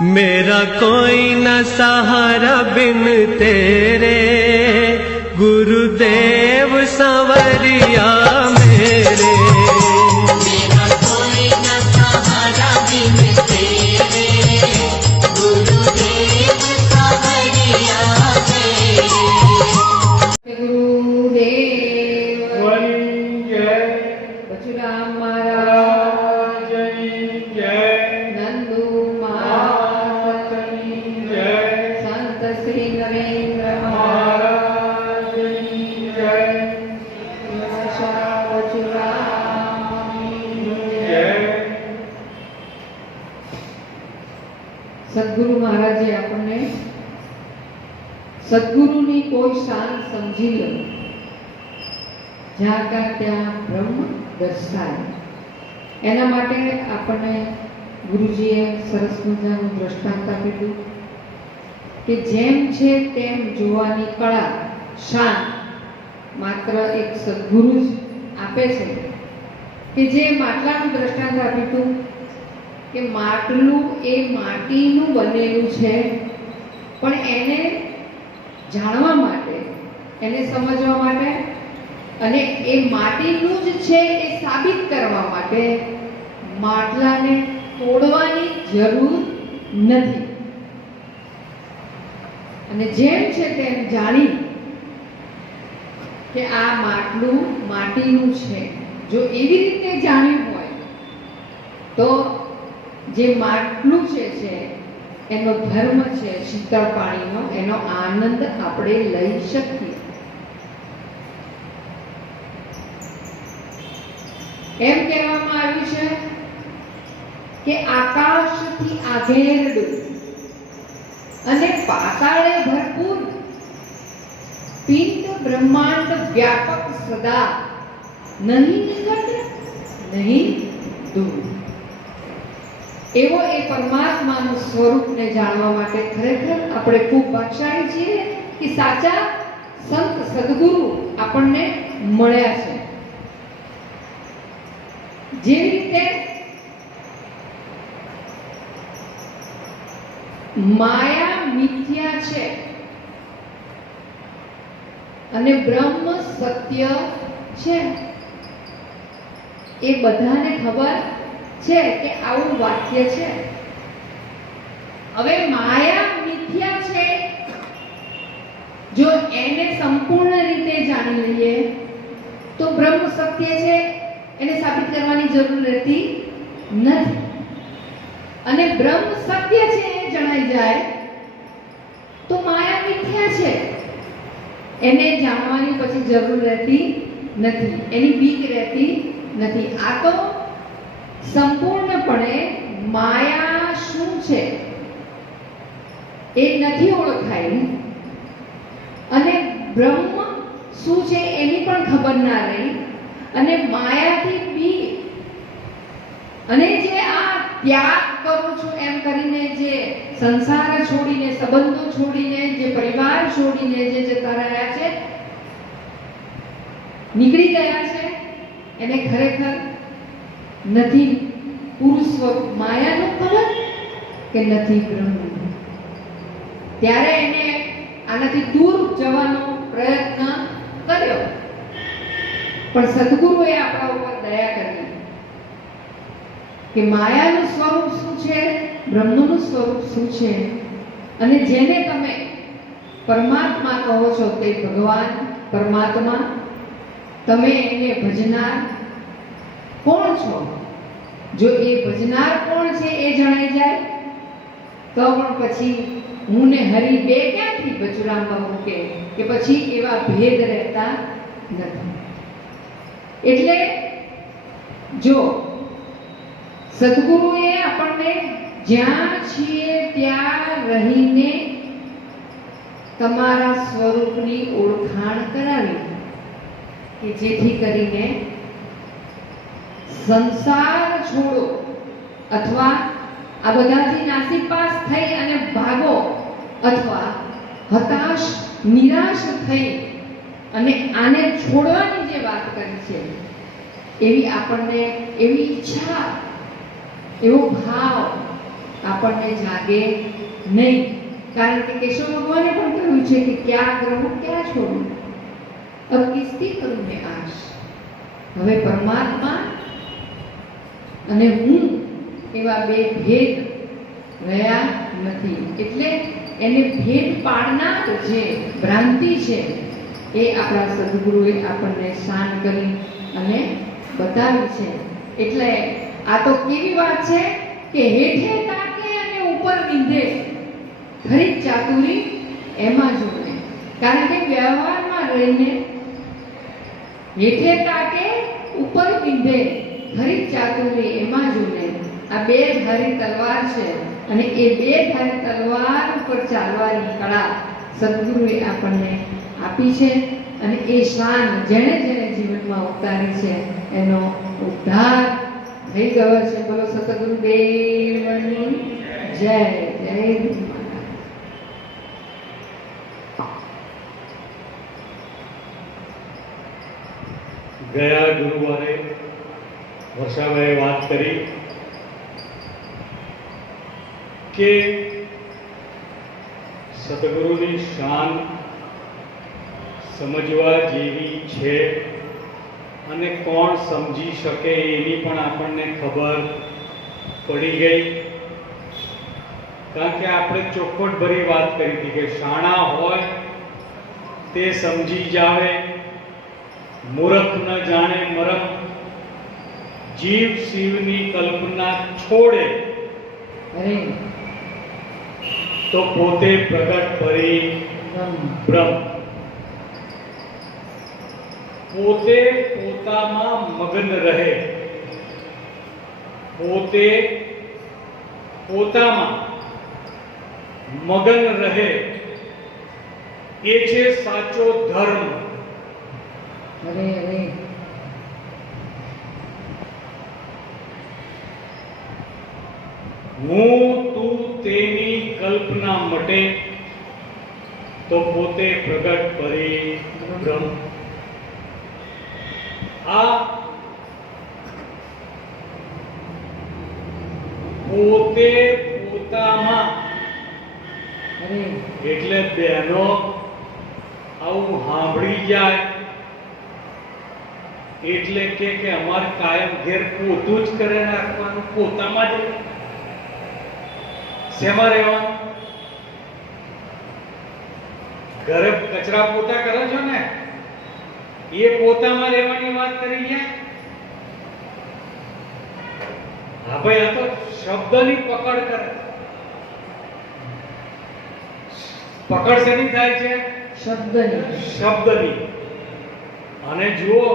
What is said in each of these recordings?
मेरा कोई न सहारा बिन तेरे, गुरुदेव संवरिया मेरे। मेरा कोई न सहारा बिन तेरे, गुरुदेव संवरिया मेरे। गुरुदेव जय परशुराम महाराज जय नंदू महाराज जय संत श्री नरेंद्र महाराज जय परशुराम जय। સદગુરુ મહારાજે આપણને સદગુરુની કોઈ શાન સમજી લો, જ્યાં કા ત્યાં બ્રહ્મ દર્શાય. એના માટે આપણને ગુરુજીએ સરસ મજાનું દ્રષ્ટાંત આપેલું કે જેમ છે તેમ જોવાની કળા, શાન માત્ર એક સદગુરુ જ આપે છે. કે જે માટલાનું દ્રષ્ટાંત આપ્યું કે માટલું એ માટીનું બનેલું છે, પણ એને જાણવા માટે, એને સમજવા માટે અને એ માટીનું જ છે એ સાબિત કરવા માટે માટલાને તોડવાની જરૂર નથી. અને જેમ છે તેમ જાણી કે આ માટલું માટીનું છે, જો એવી રીતે જાણ્યું હોય તો જે માટલું છે એનો ધર્મ છે શીતળ પાણીનો, એનો આનંદ આપણે લઈ શકીએ. એમ કહેવામાં આવ્યું છે કે આકાશથી આઘેરડું અને પાતાળે ભરપૂર પિંડ બ્રહ્માંડ વ્યાપક સદા, નહીં નિકટ નહીં દૂર. એવો એ પરમાત્માનું સ્વરૂપને જાણવા માટે ખરેખર આપણે ખૂબ ભાગ્યશાળી છીએ કે સાચા સંત સદગુરુ આપણને મળ્યા છે. જેવી રીતે માયા મિથ્યા છે અને બ્રહ્મ સત્ય છે, એ બધાને ખબર છે કે આવું વાક્ય છે. હવે માયા મિથ્યા છે, જો એને સંપૂર્ણ રીતે જાણી લઈએ તો બ્રહ્મ સત્ય છે એને સાબિત કરવાની જરૂર રહેતી નથી. અને બ્રહ્મ સત્ય છે એ જણાઈ જાય તો માયા મિથ્યા છે એને જાણવાની પછી જરૂર રહેતી નથી, એની બીક રહેતી નથી. આ તો સંપૂર્ણપણે માયા શું છે એ નથી ઓળખાયું અને બ્રહ્મ શું છે એની પણ ખબર ના રહી અને માયાથી બી અને જે આ ત્યાગ કરું છું એમ કરીને જે સંસાર છોડીને, સંબંધો છોડીને, જે પરિવાર છોડીને જે જતા રહ્યા છે, નીકળી ગયા છે, એને ખરેખર નથી પુરુષ સ્વરૂપ માયાનું ખબર કે નથી બ્રહ્મ. ત્યારે એને આનાથી દૂર જવાનો પ્રયત્ન કર્યો, પણ સદગુરુએ આપણા ઉપર દયા કરી કે માયાનું સ્વરૂપ શું છે, બ્રહ્મનું સ્વરૂપ શું છે, અને જેને તમે પરમાત્મા કહો છો તે ભગવાન પરમાત્મા, તમે એને ભજનાર કોણ છો. જો એ ભજનાર કોણ છે એ જણાઈ જાય તો પણ પછી હું ને હરી બે ક્યાંથી પરશુરામમાં મૂકે, કે પછી એવા ભેદ રહેતા નથી. એટલે જો સદગુરુએ આપણને જ્યાં છીએ ત્યાં રહીને તમારા સ્વરૂપની ઓળખાણ કરાવી કે જેથી કરીને સંસાર છોડો અથવા આ બધાથી નાસીપાસ થઈ અને ભાગો અથવા હતાશ નિરાશ થઈ અને આને છોડવાની જે વાત કરી છે એવી આપણને એવી ઈચ્છા, એવો ભાવ આપણને જાગે નહીં. કારણ કે કેશવ ભગવાને પણ કહ્યું છે કે ક્યાં ગ્રહો ક્યાં છોડું, અબ કિસકી કરું મેં આશ. હવે પરમાત્મા અને હું એવા બે ભેદ રહ્યા નથી. એટલે એને ભેદ પાડનાર જે ભ્રાંતિ છે એ આપણા સદગુરુએ આપણને શાન કરી અને બતાવી છે. એટલે આ તો કેવી વાત છે કે હેઠે તાકે અને ઉપર વિંધે, ખરી ચાતુરી એમાં જોડે. કારણ કે વ્યવહારમાં રહીને હેઠે તાકે ઉપર વિંધે, ખરી ચાતુરી એમાં જોડે. આ બે ધારી તલવાર છે અને એ બે ધારી તલવાર ઉપર ચાલવાની કળા સદગુરુએ આપણને આપી છે. અને એ શાન જેણે જેણે જીવનમાં ઉતારી છે એનો ઉદ્ધાર થઈ ગયો છે. બોલો સતગુરુદેવની જય. જય ગુરુ મહારાજ. ગયા ગુરુવારે વર્ષાભાઈએ વાત કરી કે સદગુરુની શાન સમજવા જેવી છે અને કોણ સમજી શકે એની પણ આપણને ખબર પડી ગઈ. કારણ કે આપણે ચોખવટભરી વાત કરી હતી કે શાણા હોય તે સમજી જાવે, મૂર્ખ ન જાણે મરમ, જીવ શિવની કલ્પના છોડે અરે તો પોતે પ્રગટ પરી બ્રહ્મ. પોતે પોતામાં મગ્ન રહે, પોતે પોતામાં મગ્ન રહે એ છે સાચો ધર્મ. અરે અરે હું તું તેની કલ્પના મટે તો પોતે પ્રગટ પરી બ્રહ્મ. આ પોતે પોતામાં અરે એટલે બહેનો આવું સાંભળી જાય એટલે કે અમારે કાયમ ઘેર પોતું જ કરે રાખવાનું, પોતામાં જ શેમાં રહેવાનું? ઘરે કચરા પોતા કરો છો ને એ પોતામાં રહેવાની વાત કરી ગયા. હા ભાઈ, આ તો શબ્દની પકડ કરે. પકડ શેની થાય છે? શબ્દની. શબ્દની. અને જુઓ,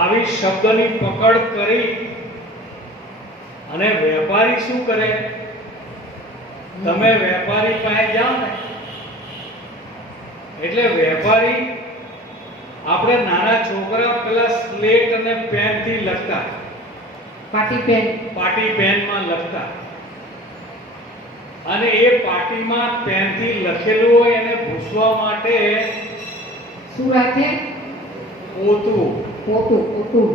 આવી શબ્દની પકડ કરી અને વેપારી શું કરે? તમે વેપારી પાસે જાઓ ને એટલે વેપારી આપણે નાના છોકરા પેલા સ્લેટ અને પેન થી લખતા, પાટી પેનમાં લખતા, અને એ પાટીમાં પેન થી લખેલું હોય એને ભૂસવા માટે શું રાખે? પોતું. પોતું.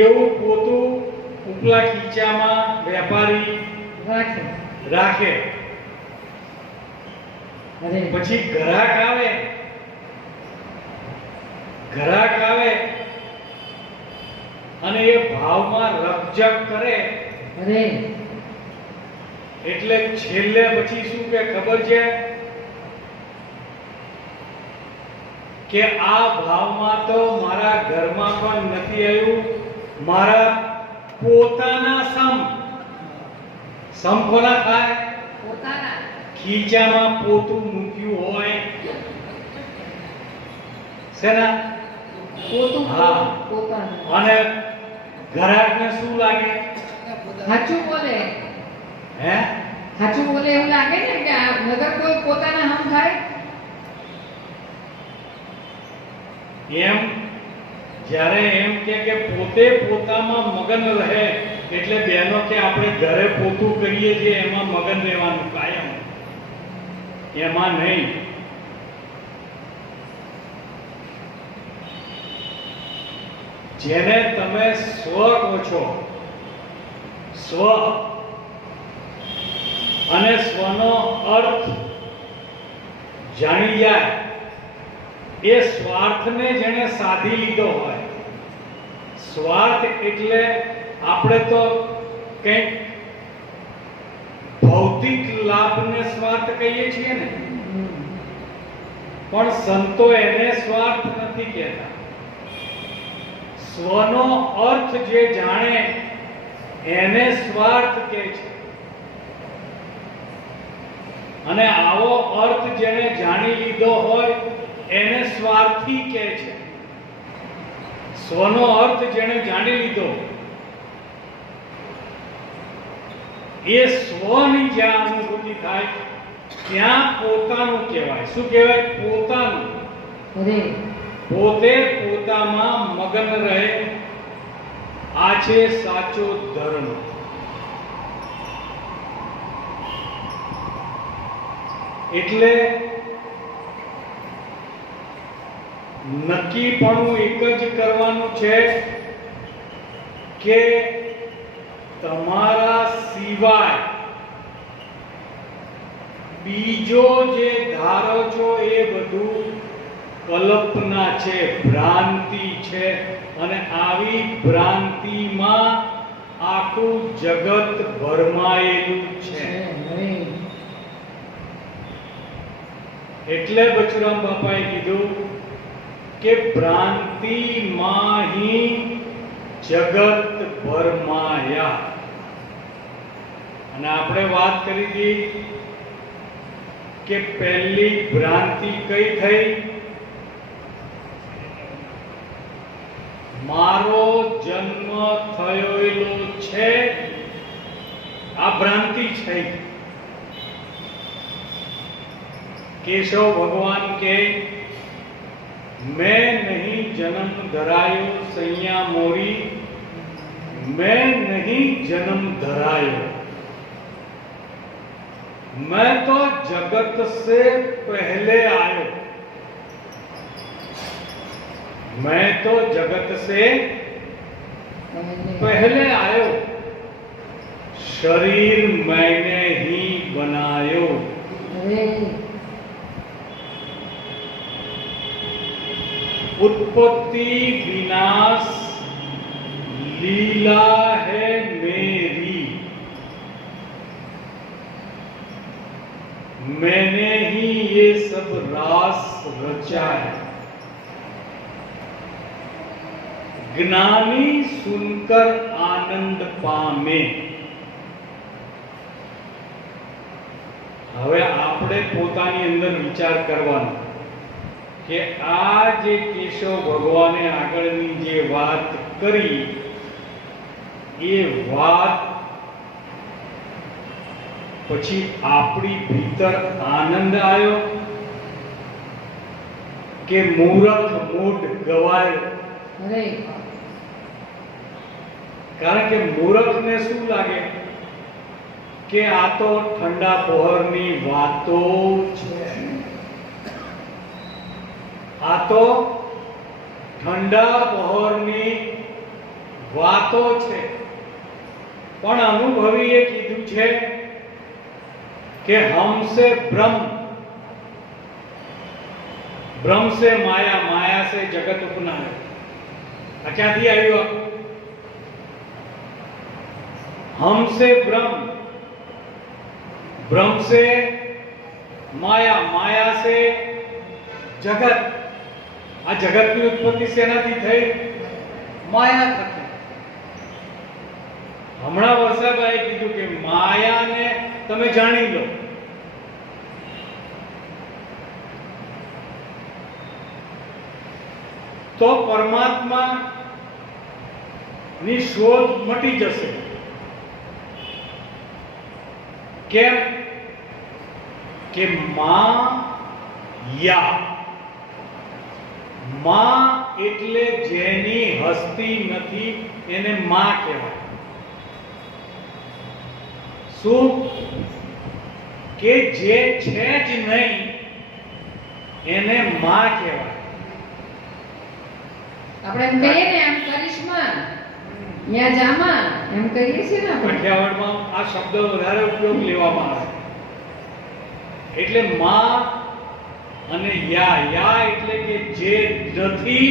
એવું પોતું ઉપલા ખીચામાં વેપારી રાખે. અરે પછી ગ્રાહક આવે અને એ ભાવમાં રકજક કરે અરે એટલે છેલ્લે પછી શું કે ખબર છે કે આ ભાવમાં તો મારા ઘરમાં પણ નથી આવ્યું, મારા પોતાના સમ કોના થાય? પોતાના. ખીચામાં પોતું મૂક્યું હોય શેના? પોતું. હા. પોતાના. અને ગ્રાહકને શું લાગે? સાચું બોલે. હે? સાચું બોલે એવું લાગે ને કે આ નગર કોઈ પોતાના હમ થાય. એમ જ્યારે એમ કે પોતે પોતામાં મગન રહે એટલે બહેનો કે આપણે ઘરે પોતું કરીએ છીએ એમાં મગન રહેવાનું કાયમ, એમાં નહીં. જેને તમે સ્વ કહો છો સ્વ અને સ્વનો અર્થ જાણી જાય, એ સ્વાર્થને જેણે સાધી લીધો હોય. સ્વાર્થ એટલે આપણે તો કંઈક ભૌતિક લાભને સ્વાર્થ કહીએ છીએ ને, પણ સંતો એને સ્વાર્થ નથી કહેતા. સ્વનો અર્થ જે જાણે એને સ્વાર્થ કહે છે. અને આવો અર્થ જેને જાણી લીધો હોય એને સ્વાર્થી કહે છે. સ્વનો અર્થ જેને જાણી લીધો, એ સ્વની જ્યાં અનુભૂતિ થાય ત્યાં પોતાનું કહેવાય. શું કહેવાય? પોતાનું. અરે પોતે પોતામાં મગન રહે, આ છે સાચો ધર્મ. એટલે નક્કીપણું એક જ કરવાનું છે કે તમારા સિવાય બીજો જે ધારો છો એ બધું કલ્પના છે, ભ્રાંતિ છે, અને આવી ભ્રાંતિમાં આખું જગત ભરમાયેલું છે. એટલે બચુરામ બાપાએ કીધું કે ભ્રાંતિમાં હી જગત ભરમાયા. અને આપણે વાત કરી હતી કે પહેલી ભ્રાંતિ કઈ થઈ? મારો જન્મ થયેલો છે, આ ભ્રાંતિ છે. केशव भगवान के मैं नहीं जन्म धरायो सैया मोरी, मैं नहीं जन्म धरायो, मैं तो जगत से पहले आयो, मैं तो जगत से पहले आयो, शरीर मैंने ही बनायो. उत्पत्ति विनाश लीला है मेरी, मैंने ही ये सब रास रचा है. ज्ञानी सुनकर आनंद पामे. હવે આપણે પોતાની અંદર વિચાર કરવાનો કે આ જે કેશવ ભગવાને આગળની જે વાત કરી, એ વાત પછી આપણી ભીતર આનંદ આવ્યો કે મૂરખ મૂઢ ગવાયો? કારણ કે મૂરખને શું લાગે કે આ તો ઠંડા પહોરની વાતો છે, આ તો ઠંડા પહોરની વાતો છે. પણ અનુભવીએ કીધું છે કે हमसे ब्रह्म, ब्रह्म से माया, माया से जगत उपना है. આ ક્યાંથી આવ્યું? हमसे ब्रह्म, ब्रह्म से माया, माया से जगत. આ જગતની ઉત્પત્તિ શેનાથી થઈ? માયા થકી. હમણાં વરસાદભાઈએ કીધું કે માયાને તમે જાણી લો. તો પરમાત્માની શોધ મટી જશે. કેમ? કે માયા, માં એટલે જેની હસ્તી નથી એને માં કહેવાય. શું? કે જે છે જ નહીં એને માં કહેવાય. આપણે કહીએ ને આમ કરિશ્મા, યા જામા એમ કહીએ છીએ ને આપણે. કાઠિયાવાડમાં આ શબ્દ વધારે ઉપયોગ લેવામાં આવે એટલે માં અને યા એટલે કે જે નથી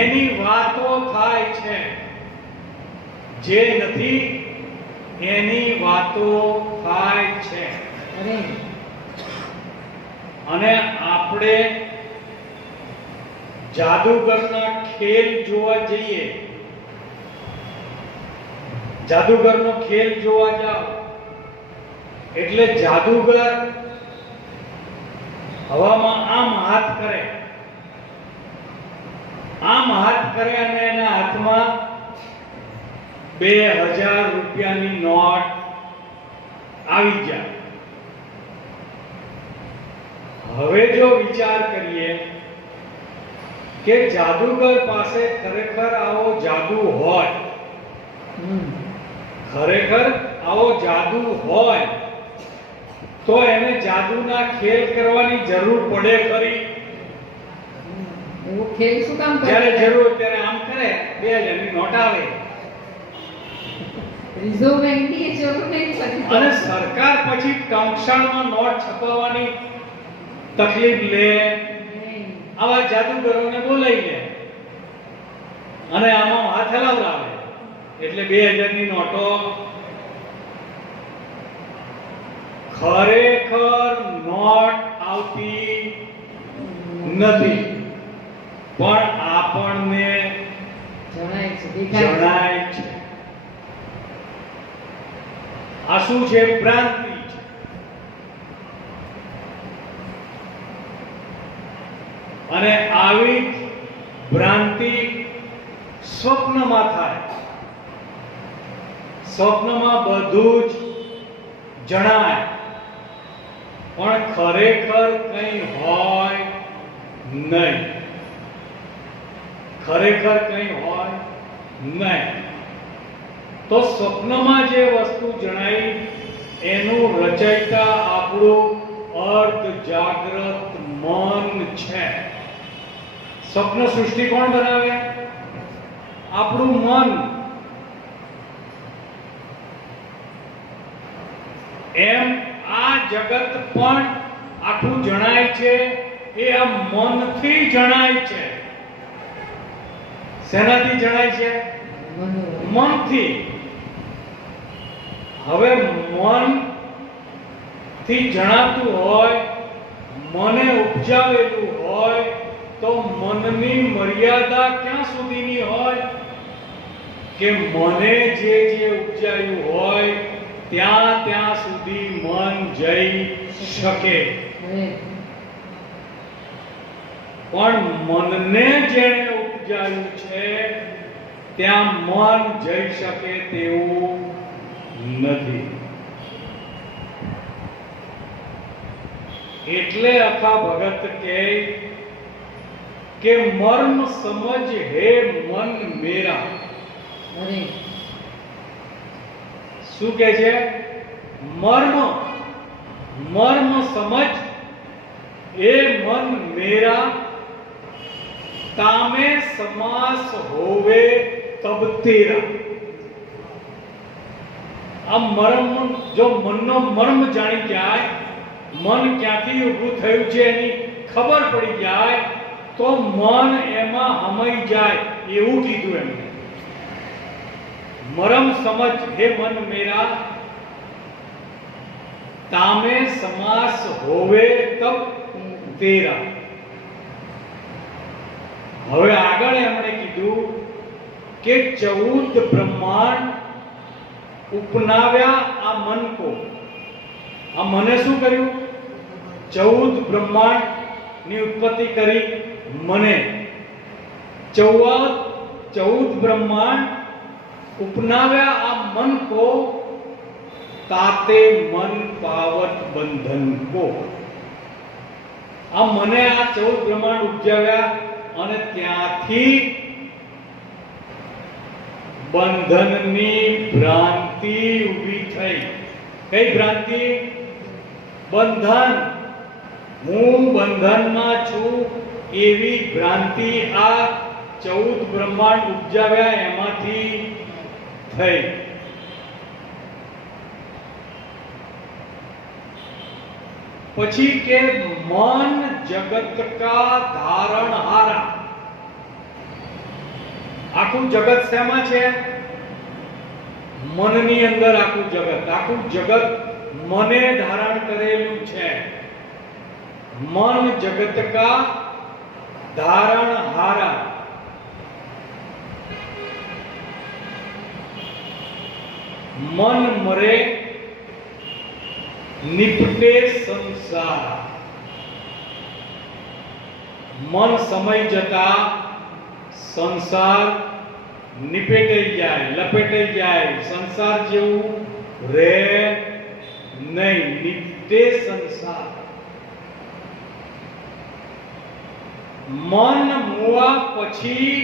એની વાતો થાય છે, જે નથી એની વાતો થાય છે. અરે અને આપણે જાદુગરના ખેલ જોવા જઈએ, જાદુગરનો ખેલ જોવા જાઓ એટલે જાદુગર હવામાં આમ હાથ કરે, આમ હાથ કરે અને એના હાથમાં 2000 રૂપિયાની નોટ આવી જાય. હવે જો વિચાર કરીએ કે જાદુગર પાસે ખરેખર આવો જાદુ હોય, ખરેખર આવો જાદુ હોય તો એને જાદુના ખેલ કરવાની જરૂર પડે ખરી? એવું ખેલ શું કામ કરે? જ્યારે જરૂર ત્યારે આમ કરે, 2000 ની નોટ આવે. રિઝર્વ બેંકની એ જરૂર નહીં પડતી. અને સરકાર પછી ટંકશાળમાં નોટ છપાવવાની તકલીફ લે, આવા જાદુગરોને બોલાવી લે અને આમાં હાથ હલાવડાવે એટલે 2000 ની નોટો ખરેખર નોટ આવતી નથી, પણ આપણને જણાય છે, દેખાય છે. જણાય છે. આ શું છે? ભ્રાંતિ છે. અને આવી ભ્રાંતિ સ્વપ્નમાં થાય. સ્વપ્નમાં બધું જ જણાય પણ ખરેખર કંઈ હોય નહીં, ખરેખર કંઈ હોય નહીં. તો સ્વપ્નમાં જે વસ્તુ જણાઈ એનું રચયિતા આપણું અર્ધ જાગ્રત મન છે. સ્વપ્ન સૃષ્ટિ કોણ બનાવે? આપણું મન. એમ આ જગત પણ આખું જણાય છે એ આ મનથી જણાય છે. શેનાથી જણાય છે? મનથી. હવે મન થી જણાતું હોય, મને ઉપજાવેલું હોય તો મનની મર્યાદા ક્યાં સુધીની હોય કે મને જે ઉપજાયું હોય ત્યાં ત્યાં સુધી મન જઈ શકે. પણ મનને જેણે ઉપજાયું છે ત્યાં મન જઈ શકે તેવું નથી. એટલે અખા ભગત કહે કે મર્મ સમજ હે મન મેરા. અરે શું કહે છે? મર્મ સમજ એ મન મેરા, તામે સમાસ હોવે તબ તેરા. આ મર્મ, જો મનનો મર્મ જાણી જાય, મન ક્યાંથી ઊભું થયું છે એની ખબર પડી જાય તો મન એમાં હમાઈ જાય એવું કીધું એમને. મરમ સમજ હે મન મેરા, તામે સમાસ હોવે તબ તેરા. હવે આગળ એમણે કીધું કે 14 બ્રહ્માંડ ઉપનાવ્યા આ મન કો. આ મને શું કર્યું? 14 બ્રહ્માંડ ની ઉત્પત્તિ કરી મને. 14 બ્રહ્માંડ उपनाव्या आ मन को, ताते मन पावत बंधन को. आ मने आ 14 ब्रह्मांड उपजाव्या અને ત્યાંથી બંધનની ભ્રાંતિ ઊભી થઈ. કઈ ભ્રાંતિ? બંધન. હું બંધનમાં છું એવી ભ્રાંતિ આ 14 બ્રહ્માંડ ઉપજાવ્યા એમાંથી થઈ. પછી કે મન જગત કા ધારણહારા. આખું જગત શેમાં છે? મનની અંદર આખું જગત મને ધારણ કરેલું છે. મન જગત કા ધારણહારા. મન મરે નિપટે સંસાર. મન સમય જતા સંસાર નિપેટાઈ જાય, લપેટાઈ જાય. સંસાર જેવું રહે નહીં. નિપટે સંસાર. મન મુવા પછી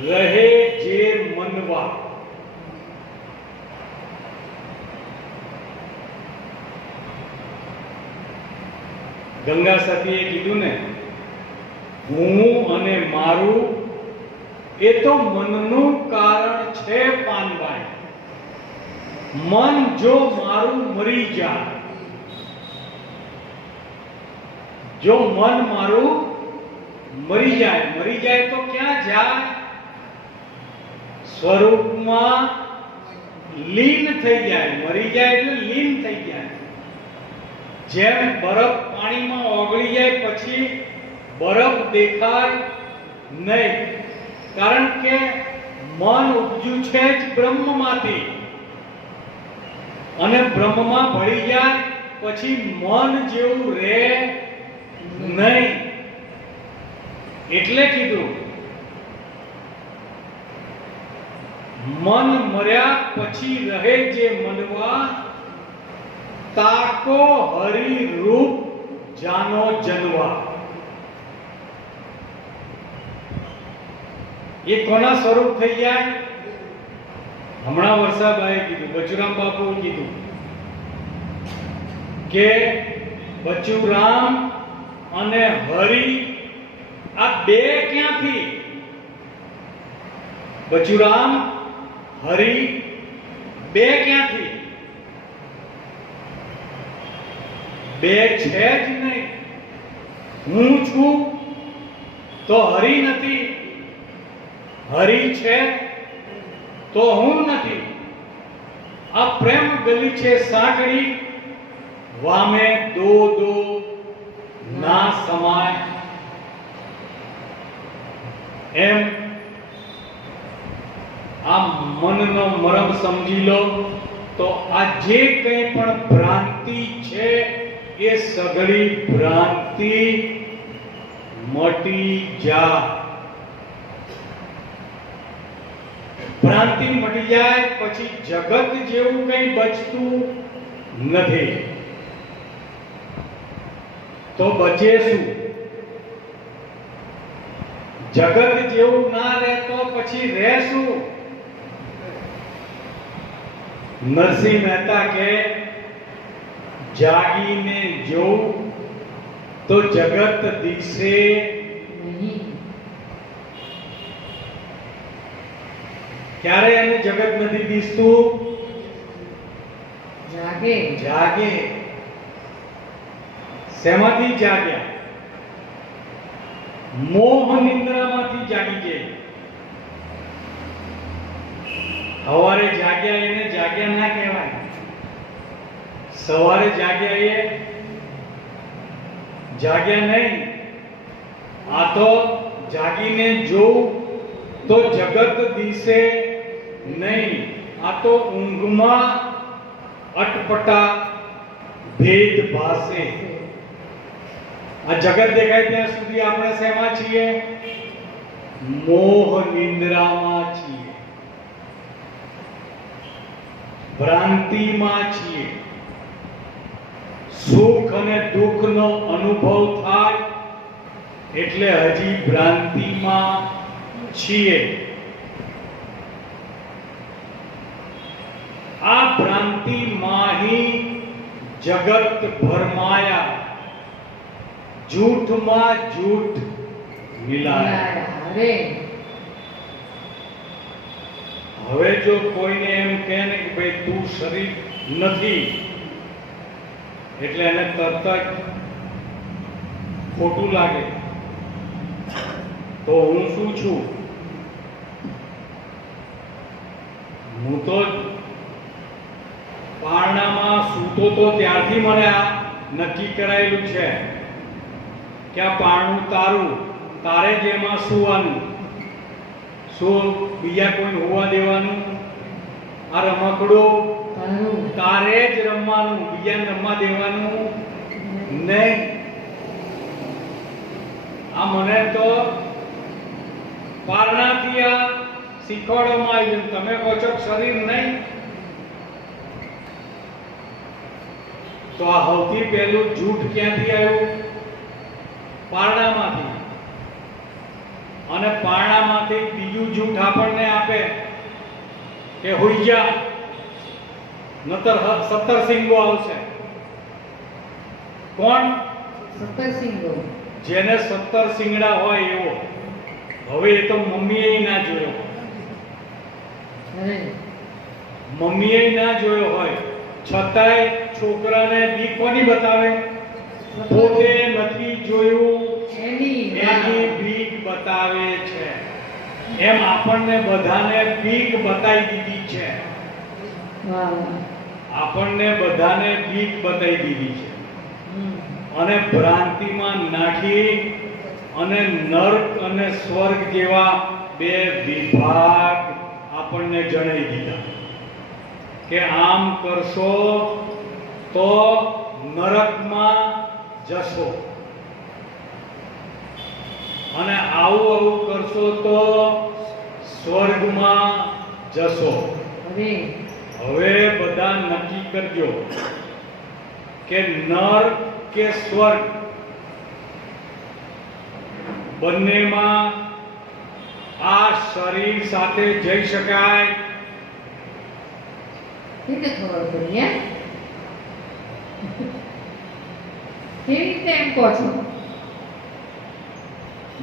રહે જે મનવા. ગંગા સતીએ કીધું ને, હું અને મારું એ તો મનનું કારણ છે પાનબાઈ. મન જો મારું મરી જાય, જો મન મારું મરી જાય તો ક્યાં જાય? સ્વરૂપમાં લીન થઈ જાય. મરી જાય એટલે લીન થઈ જાય. જેમ બરફ પાણીમાં ઓગળી જાય પછી બરફ દેખાય નહીં, કારણ કે મન ઉપજ્યું છે જ બ્રહ્મમાંથી, અને બ્રહ્મમાં ભળી જાય પછી મન જેવું રહે નહીં. એટલે કીધું મન મર્યા પછી રહે જે મનવા. તાકો હરિ રૂપ જાનો જનવા. એ કોના સ્વરૂપ થઈ જાય? હમણાં વર્ષાબાઈએ કીધું, બચુરામ બાપુએ કીધું કે બચુરામ અને હરિ આ બે ક્યાંથી? બચુરામ હરિ બે ક્યાંથી? બે છે જ નહીં. હું છું તો હરિ નથી, હરિ છે તો હું નથી. આ પ્રેમ ગલી છે સાંકડી, વામે દો દો ના સમાય. એમ આ મનનો મરમ સમજી લો તો આ જે કંઈ પણ ભ્રાંતિ છે એ સગળી ભ્રાંતિ મટી જા. ભ્રાંતિ મટી જાય પછી જગત જેવું કંઈ બચતું નથી. તો બચે શું? જગત જેવું ના રહે તો પછી રહે શું? નરસિંહ મહેતા કે જાગીને જોઉં તો જગત દિશે નહીં. ક્યારે એને જગત નથી દિસતું? જાગે. શેમાંથી જાગ્યા? મોહ નિંદ્રામાંથી જાગી જાય. સવારે જાગ્યા એને જાગ્યા ના કહેવાય. સવારે જાગ્યા એ જાગ્યા નહીં. આ તો જાગીને જોઉં તો જગત દિશે નહીં. આ તો ઊંઘમાં અટપટા ભેદ ભાસે. આ જગત દેખાય ત્યાં સુધી આપણે શેમાં છીએ? મોહ નિંદ્રામાં છીએ, ભ્રાંતિમાં છીએ. સુખ અને દુઃખનો અનુભવ થાય એટલે હજી ભ્રાંતિમાં છીએ. આ ભ્રાંતિમાં ही જગત ભરમાયા, જૂઠમાં જૂઠ મિલાયા. અરે હવે જો કોઈને એમ કહે ને કે ભાઈ તું શરીર નથી, એટલે એને તરત જ ખોટું લાગે. તો હું શું છું? હું તો પારણામાં સૂતો તો ત્યારથી મને આ નક્કી કરાયેલું છે કે આ પારણું તારું, તારે જ એમાં સૂવાનું. શું બીજા કોઈ હોવા દેવાનું? આ રમકડું તારે જ રમવાનું, બીજાને રમવા દેવાનું નહીં. આ મને તો પારણાથી આ શીખવાડવામાં આવ્યું. તમે કહો છો શરીર નહીં, તો આ સૌથી પહેલું જૂઠ ક્યાંથી આવ્યું? પારણામાંથી. અને પારણામાંથી બીજું જૂઠ આપણને આપે કે હોઈ જા, નતર 17 સિંગો આવશે. કોણ? 17 સિંગો. જેને 17 સિંગડા હોય એવો. હવે એ તો મમ્મીએ ના જોયો, મમ્મીએ ના જોયો હોય છતાંય છોકરાને બીક કોની બતાવે? પોતે નથી જોયું એની બીક બતાવે છે. એમ આપણને બધાને બીક બતાવી દીધી છે. આપણને બધાને બીક બતાવી દીધી છે અને ભ્રાંતિમાં નાખી અને નર્ક અને સ્વર્ગ જેવા બે વિભાગ આપણને જણાવી દીધા કે આમ કરશો તો નરકમાં જશો અને આવું આવું કરશો તો સ્વર્ગમાં જશો. હવે બધા નક્કી કરજો કે નર્ક કે સ્વર્ગ બંનેમાં આ શરીર સાથે જઈ શકાય? કેવી ખબર પડી? કેવી રીતે એમ કહો છો?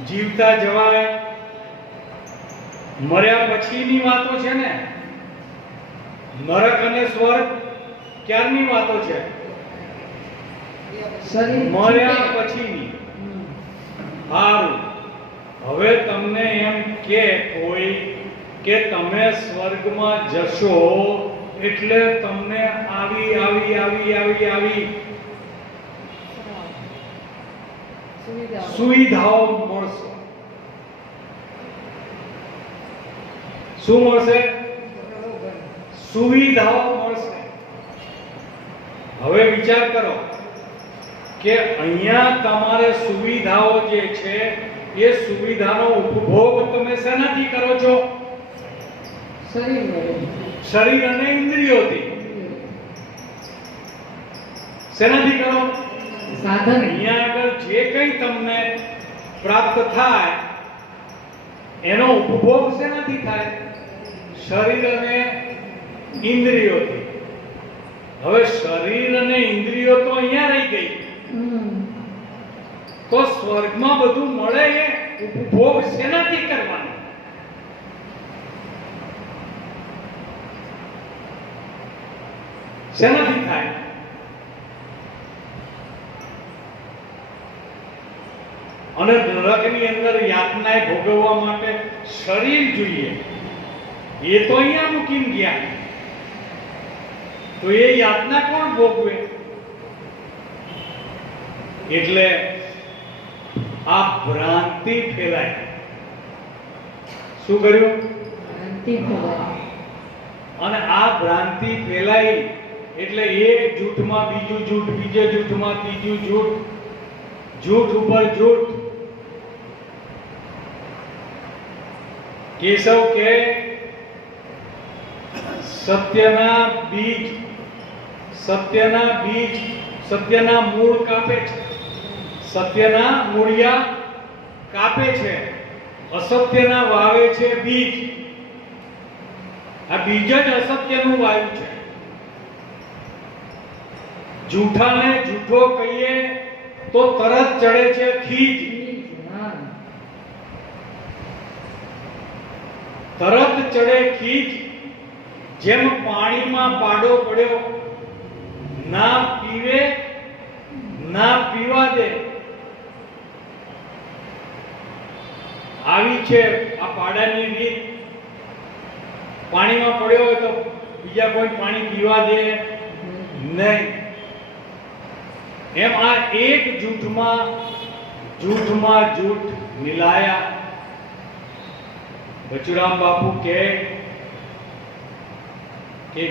જીવતા જવાય, મર્યા પછીની વાતો છે ને. નરક અને સ્વર્ગ ક્યારની વાતો છે? મર્યા પછીની. સારું, હવે તમને એમ કે કોઈ કે તમે સ્વર્ગમાં જશો એટલે તમને આવી આવી આવી આવી આવી સુવિધાઓ મળશે. શું મળશે? સુવિધાઓ મળશે. હવે વિચાર કરો કે અહીંયા તમારે સુવિધાઓ જે છે એ સુવિધાનો ઉપભોગ તમે શેનાથી કરો છો? શરીર અને ઇન્દ્રિયોથી. શેનાથી કરો? સાધન. અહીંયા આગળ જે કંઈ તમને પ્રાપ્ત થાય એનો ઉપભોગ શેનાથી થાય? શરીર અને ઇન્દ્રિયોથી. હવે શરીર અને ઇન્દ્રિયો તો અહીંયા રહી ગઈ, તો સ્વર્ગમાં બધું મળે એ ઉપભોગ શેનાથી કરવાનો? શેનાથી થાય? અને નરકની અંદર યાતનાએ ભોગવવા માટે શરીર જોઈએ. એ તો અહીંયા મૂકીને ગયા, તો એ યાતના કોણ ભોગવે? એટલે આ ભ્રાંતિ ફેલાય. શું કર્યું? ભ્રાંતિ ફેલાય. અને આ ભ્રાંતિ ફેલાઈ એટલે એક જૂઠમાં બીજું જૂઠ, બીજે જૂઠમાં ત્રીજું જૂઠ, જૂઠ ઉપર જૂઠ. કેશવ કે સત્યના બીજ સત્યના મૂળ કાપે છે, સત્યના મૂળિયા કાપે છે, અસત્યના વાવે છે બીજ. આ બીજ જ અસત્યનું વાયુ છે. જૂઠાને જૂઠો કહીએ તો તરત ચડે છે ખીજ. તરત ચડે ખીજ જેમ પાણીમાં પાડો પડ્યો, ના પીવે ના પીવા દે, આવી છે આ પાડાની રીત. પાણીમાં પડ્યો હોય તો બીજા કોઈ પાણી પીવા દે નહીં. એમ આ એક જૂઠમાં જૂઠ મિલાયા. બચુરામ બાપુ કે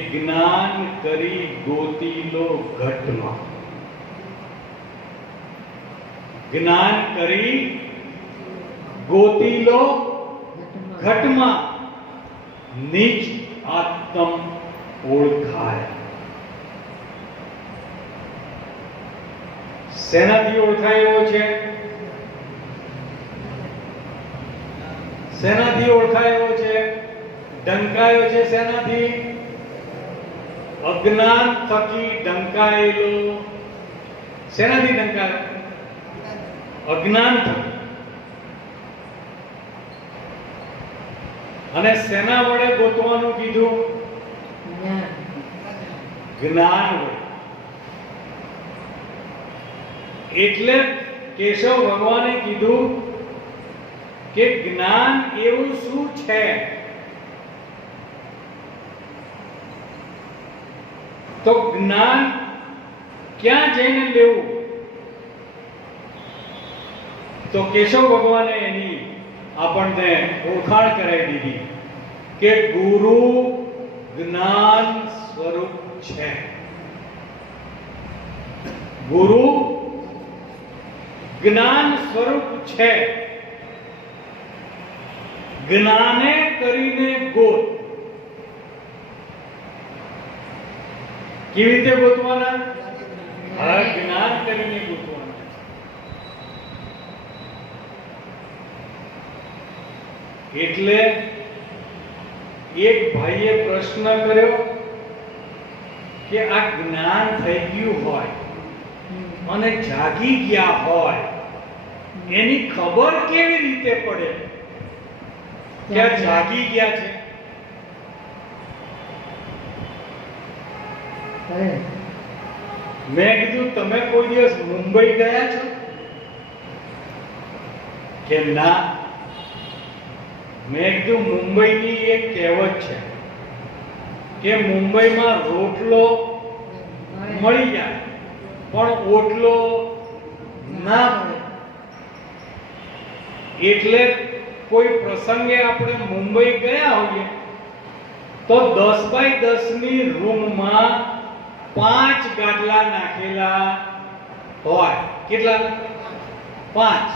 જ્ઞાન કરી ગોતી લો ઘટમાં, જ્ઞાન કરી ગોતી લો ઘટમાં, નીચ આત્મ ઓળખાય. શેનાથી ઓળખાય એવો છે? શેનાથી ઓળખાય એવો છે? ડંકાયો છે શેનાથી? અજ્ઞાન થકી ડંકાયેલો. શેનાથી ડંકાયો? અજ્ઞાન થકી. અને શેના વડે ગોતવાનું કીધું? જ્ઞાન વડે. એટલે કેશવ ભગવાને કીધું કે જ્ઞાન એવું શું છે? તો જ્ઞાન ક્યાં જઈને લેવું? તો કેશવ ભગવાને એની આપણને ઓળખાણ કરાવી દીધી કે ગુરુ જ્ઞાન સ્વરૂપ છે. ગુરુ જ્ઞાન સ્વરૂપ છે. જ્ઞાને કરીને ગોત. કેવી રીતે ગોતવાના? હા, જ્ઞાન કરીને ગોતવાના. એટલે એક ભાઈએ પ્રશ્ન કર્યો કે આ જ્ઞાન થઈ ગયું હોય અને જાગી ગયા હોય એની ખબર કેવી રીતે પડે કે આ જાગી ગયા છે? મેં કીધું તમે કોઈ દિવસ મુંબઈ ગયા છો કે ના? મેં કીધું મુંબઈની એક કહેવત છે કે મુંબઈમાં રોટલો મળી જાય પણ ઓટલો ના મળે. એટલે કોઈ પ્રસંગે આપણે મુંબઈ ગયા હોઈએ તો 10 બાય 10 ની રૂમમાં 5 ગાદલા નાખેલા હોય. કેટલા? 5.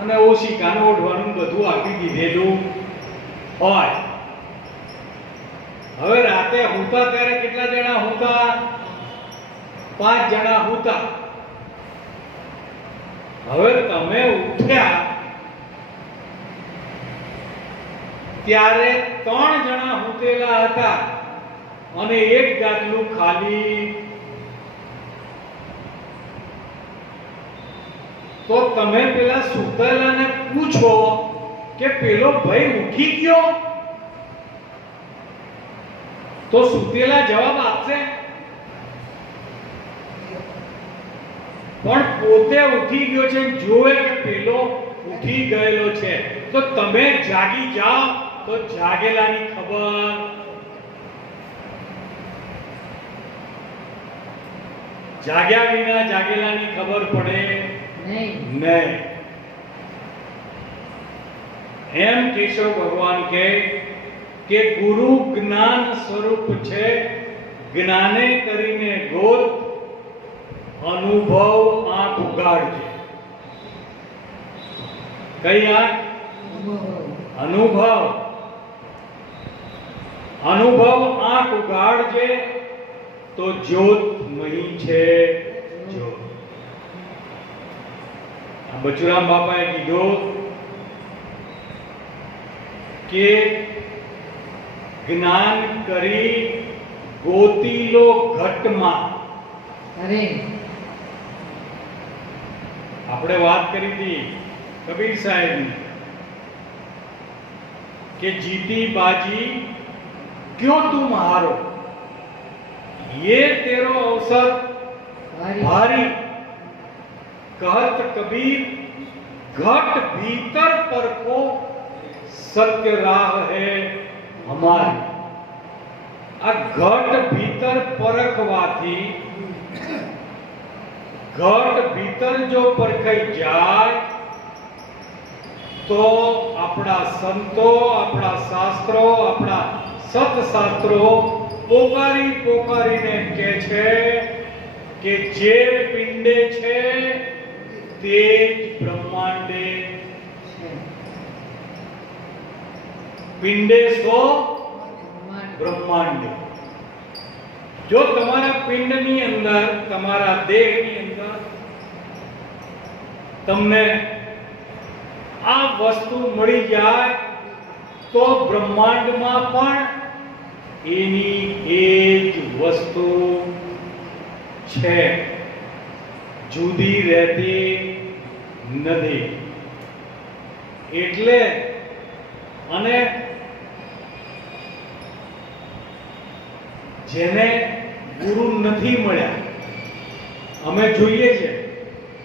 અને ઓશિકાને ઓઢવાનું બધું આપી દીધેલું હોય. હવે રાતે હુતા ત્યારે કેટલા જણા હુતા? 5 જણા હુતા. હવે તમે ઉઠ્યા ત્યારે 3 જણા હુતેલા હતા અને એક ગાદલું ખાલી. તો તમે પેલા સુતેલાને પૂછો કે પેલો ભાઈ ઉઠી ગયો? તો સુતેલા જવાબ આપશે પણ પોતે ઉઠી ગયો છે, જોવે કે પેલો ઉઠી ગયેલો છે. તો તમે જાગી જાઓ તો જાગેલાની ખબર. જાગ્યા વિના જાગેલાની ખબર પડે નહીં. એમ કેશવ ભગવાન કે ગુરુ જ્ઞાન સ્વરૂપ છે. જ્ઞાને કરીને ગોત, અનુભવ આંખ ઉગાડજે. કઈ આંખ? અનુભવ. અનુભવ આંખ ઉગાડજે તો જ્યોત મહી છે. જ્યોત. બચુરામ બાપાએ કીધું કે જ્ઞાન કરી ગોતી લો ઘટમાં. અરે આપણે વાત કરી હતી કબીર સાહેબની કે જીતી બાજી क्यों तुम हारो, ये तेरो अवसर भारी। कहत कबीर घट भीतर परखो, सत्य राह है हमारी। आ घट भीतर परखवाथी, घट भीतर जो परखाई जाए तो अपना संतो, अपना शास्त्रो, अपना सतशास्त्रो પોકારી પોકારીને કહે છે કે જે પિંડે છે તે જ બ્રહ્માંડે છે। પિંડે સો બ્રહ્માંડે। જો તમારા પિંડની અંદર, તમારા દેહની અંદર તમને આ વસ્તુ મળી જાય તો બ્રહ્માંડમાં પણ એની એ જ વસ્તુ છે, જુદી રહેતી નથી। એટલે અને જેને ગુરુ નથી મળ્યા, અમે જોઈએ છે,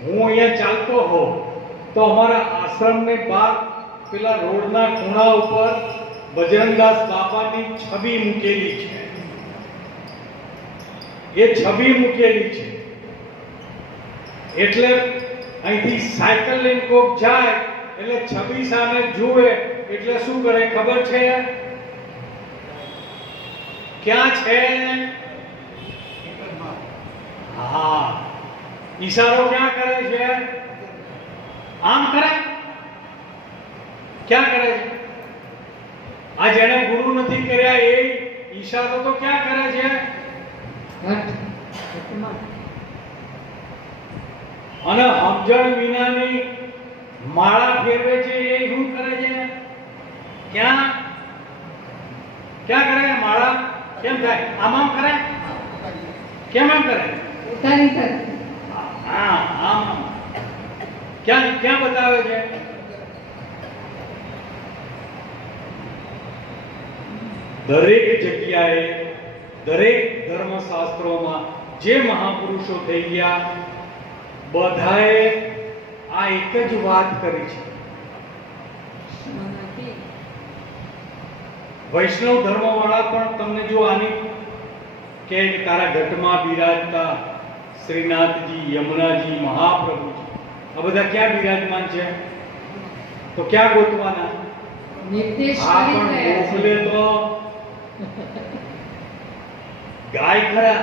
હું અહીંયા ચાલતો હોઉં તો અમારા આશ્રમને બહાર પેલા રોડના ખૂણા ઉપર બજરંગદાસ બાપાની છબી મૂકેલી છે। એ છબી મૂકેલી છે એટલે અહીંથી સાયકલ લઈને કોક જાય એટલે છબી સામે જુએ એટલે શું કરે ખબર છે? ક્યાં છે? હા, ઈશારો ક્યાં કરે છે? આમ કરે? ક્યાં કરે છે? આ જેને ગુરુ નથી કર્યા એ ઈશારો તો ક્યાં કરે છે? અને સમજણ વિનાની માળા ફેરવે છે એ શું કરે છે? ક્યાં ક્યાં કરે? માળા કેમ થાય? આમ આમ કરે? કેમ આમ કરે? હા, આમ ક્યાં ક્યાં બતાવે છે? દરેક જગ્યાએ, દરેક ધર્મશાસ્ત્રોમાં જે મહાપુરુષો થઈ ગયા બધાએ આ એક જ વાત કરી છે। વૈષ્ણવ ધર્મવાળા પણ તમને જો આની કે તારા ઘટમાં બિરાજતા શ્રીનાથજી, યમુનાજી, મહાપ્રભુજી આ બધા ક્યાં બિરાજમાન છે? તો ક્યાં ગોતવાના? આ પણ મોકલે તો ગાય ખરા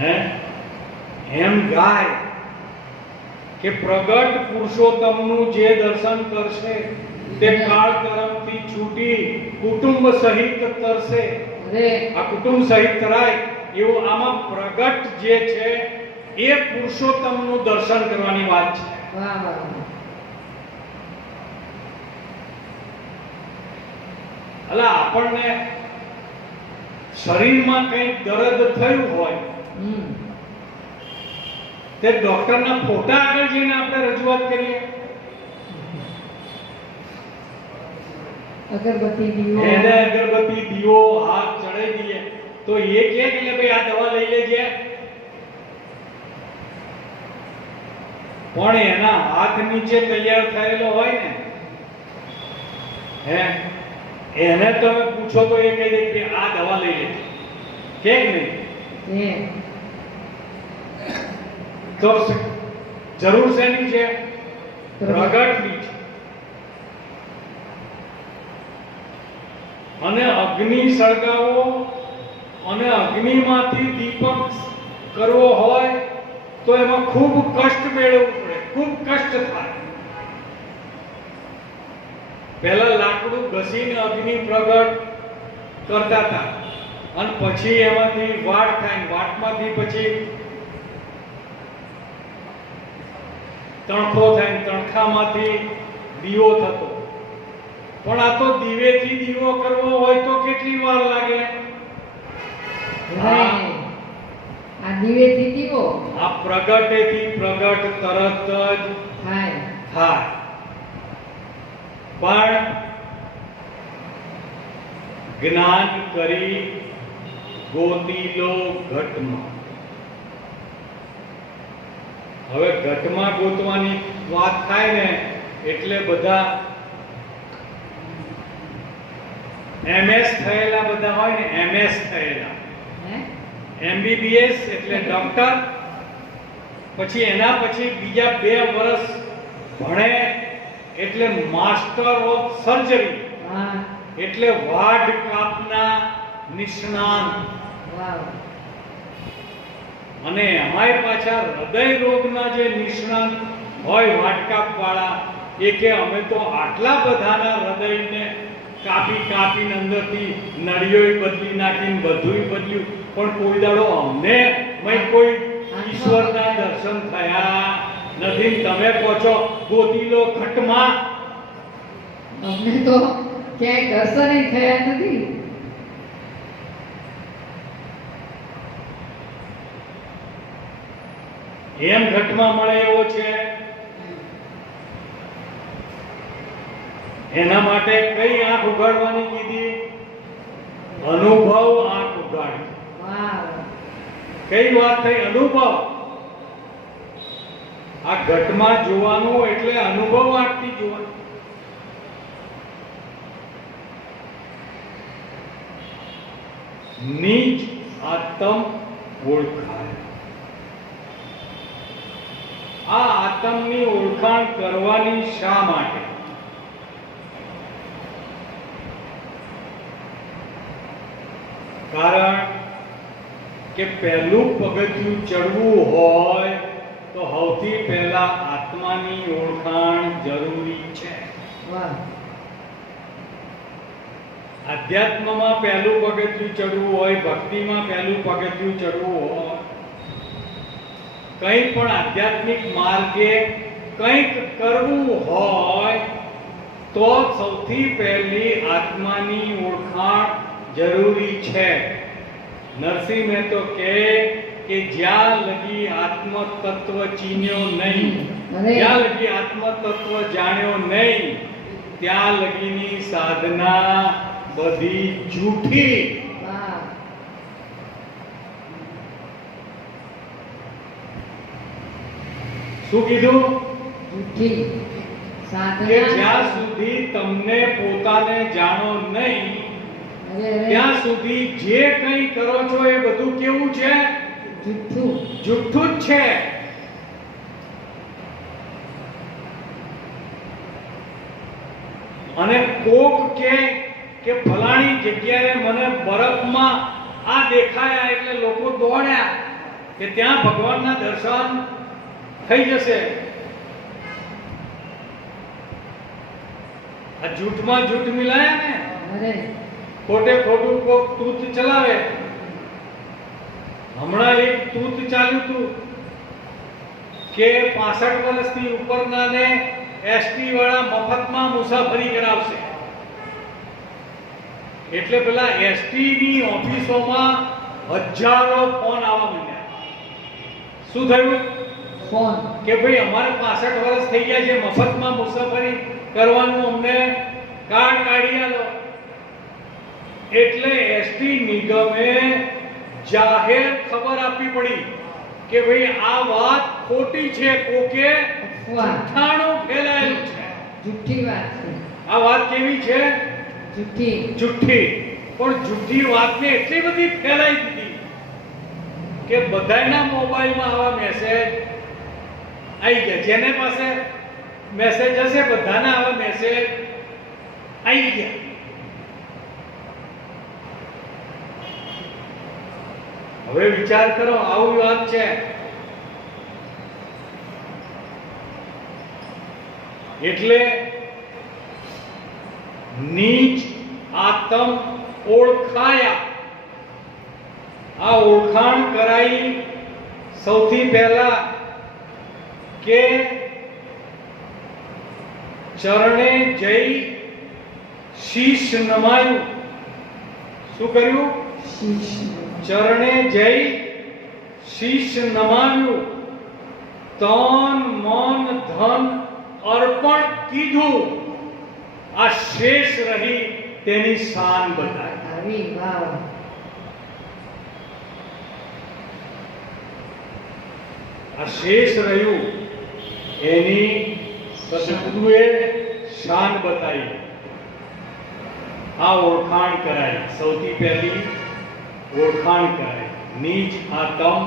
હે? એમ ગાય કે પ્રગટ પુરુષોત્તમનું જે દર્શન કરશે તે કાળ કર્મથી છૂટી કુટુંબ સહિત તરશે। આ કુટુંબ સહિત તરાય એવું આમાં પ્રગટ જે છે એ પુરુષોત્તમનું દર્શન કરવાની વાત છે। અલા આપણને શરીરમાં કંઈક દર્દ થયું હોય તે ડોક્ટરના ફોટા આગળ જઈને આપણે રજૂઆત કરીએ, અગરબત્તી દીવો, એને અગરબત્તી દીવો હાથ ચડાવી દઈએ તો એ કે એટલે ભાઈ આ દવા લઈ લેજે, પણ એના હાથ નીચે તૈયાર થયેલો હોય ને હે એને તમે પૂછો તો એ કહી દે કે આ દવા લઈ લે, કે નહીં? તો જરૂર શેની છે? પ્રગટની છે। અને અગ્નિ સળગાવો અને અગ્નિમાંથી દીપક કરવો હોય તો એમાં ખૂબ કષ્ટ મેળવવું પડે, ખૂબ કષ્ટ થાય। પહેલા લાકડું ઘસીને અગ્નિ પ્રગટ કરતા હતા અને પછી એમાંથી વાટ થાય, વાટમાંથી પછી તણખો થાય, તણખામાંથી દીવો થતો। પણ આ તો દીવેથી દીવો કરવો હોય તો કેટલી વાર લાગે? આ દીવેથી દીવો, આ પ્રગટેથી પ્રગટ તરત જ થાય। પણ જ્ઞાન કરી ગોતીલો ઘટમાં. હવે ઘટમાં ગોતવાની વાત થાય ને એટલે બધા MS થયેલા બધા હોય ને, MS થયેલા, હે MBBS એટલે ડોક્ટર, પછી એના પછી બીજા 2 વર્ષ ભણે એટલે માસ્ટર ઓફ સર્જરી વાહ એટલે વાઢ કાપના નિષ્ણાત. વાહ અને એમાંય પાછા હૃદય રોગના જે નિષ્ણાત હોય વાટકાપ વાળા, એ કે અમે તો આટલા બધાના હૃદયને કાપીને અંદરથી નળીઓય બદલી નાખીને બધુંય બદલ્યું, પણ કોઈ દાડો અમને કોઈ ઈશ્વરના દર્શન થયા નથી. તમે કહો છો ગોતી લો ઘટમાં. અમને તો ક્યાંય દર્શન થયા નથી. એમ ઘટમાં મળે એવો છે. એના માટે કઈ આંખ ઉગાડવાની કીધી? અનુભવ આંખ ઉગાડી. વાહ કઈ વાત થઈ? અનુભવ. આ ઘટમાં જોવાનું એટલે અનુભવ આંખથી જોવાનું. નીચ આત્મ ઓળખાય. આ આત્મની ઓળખાણ કરવાની શા માટે? કારણ કે પહેલું પગથિયું ચડવું હોય તો સૌથી પહેલા આત્માની ઓળખાણ જરૂરી છે. વાહ આધ્યાત્મમાં પહેલું પગથિયું ચડવું હોય, ભક્તિમાં પહેલું પગથિયું ચડવું હોય, કંઈ પણ આધ્યાત્મિક માર્ગે કંઈક કરવું હોય તો સૌથી પહેલી આત્માની ઓળખાણ જરૂરી છે. નરસિંહ મહેતો કહે કે જ્યાં લગી આત્મ તત્વ ચીન્યો નહીં, જ્યાં લગી આત્મ તત્વ જાણ્યો નહીં, ત્યાં લગીની સાધના બધી જૂઠી. વાહ શું કીધું? જૂઠી કે સાધના. જ્યાં સુધી તમને પોતાને જાણો નહીં અરે અરે ત્યાં સુધી જે કંઈ કરો છો એ બધું કેવું છે? જૂઠું. જુઠ્ઠું જ છે. અને કોક કે ફલાણી જગ્યાએ મને બરફમાં આ દેખાયા એટલે લોકો દોડ્યા કે ત્યાં ભગવાનના દર્શન થઈ જશે. આ જૂઠમાં જૂઠ મિલાયા ને. અરે ખોટે ખોટું કોક તૂત ચલાવે. હમણાં એક તૂત ચાલ્યું હતું કે 65 વર્ષથી ઉપરનાને એસટી વાળા મફતમાં મુસાફરી કરાવશે. એટલે પેલા એસટી ની ઓફિસોમાં હજારો ફોન આવવા માંડ્યા. શું થયું? ફોન કે ભાઈ અમારે 65 વર્ષ થઈ ગયા છે, મફતમાં મુસાફરી કરવાનું અમને કાર્ડ કાઢી આલો. એટલે એસટી નિગમે જાહેર ખબર આપવી પડી કે ભાઈ આ વાત ખોટી છે, કોકે જૂઠાણું ફેલાયેલું છે. જૂઠી વાત છે. આ વાત કેવી છે? જૂઠી. જૂઠી. પણ જૂઠી વાતને એટલી બધી ફેલાઈ દીધી કે બધાના મોબાઈલમાં આવા મેસેજ આવી ગયા. જેને પાસે મેસેજ હશે બધાના આવા મેસેજ આવી ગયા. હવે વિચાર કરો, આવી વાત છે. એટલે નીચ આત્મ ઓળખાયા. આ ઓળખાણ કરાઈ સૌથી પહેલા કે ચરણે જઈ શીશ નમાયું. શું કર્યું? શીશ. ચરણે જઈ શીશ નમાવ્યું, તન મન ધન અર્પણ કીધું. આ શેષ રહી તેની શાન બતાવી. આવી વાવ. આ શેષ રહ્યું એની સદગુરુએ શાન બતાવી. આ ઓળખાણ કરાય, સૌથી પહેલી ઓળખાણ કરાય, નીચ આતમ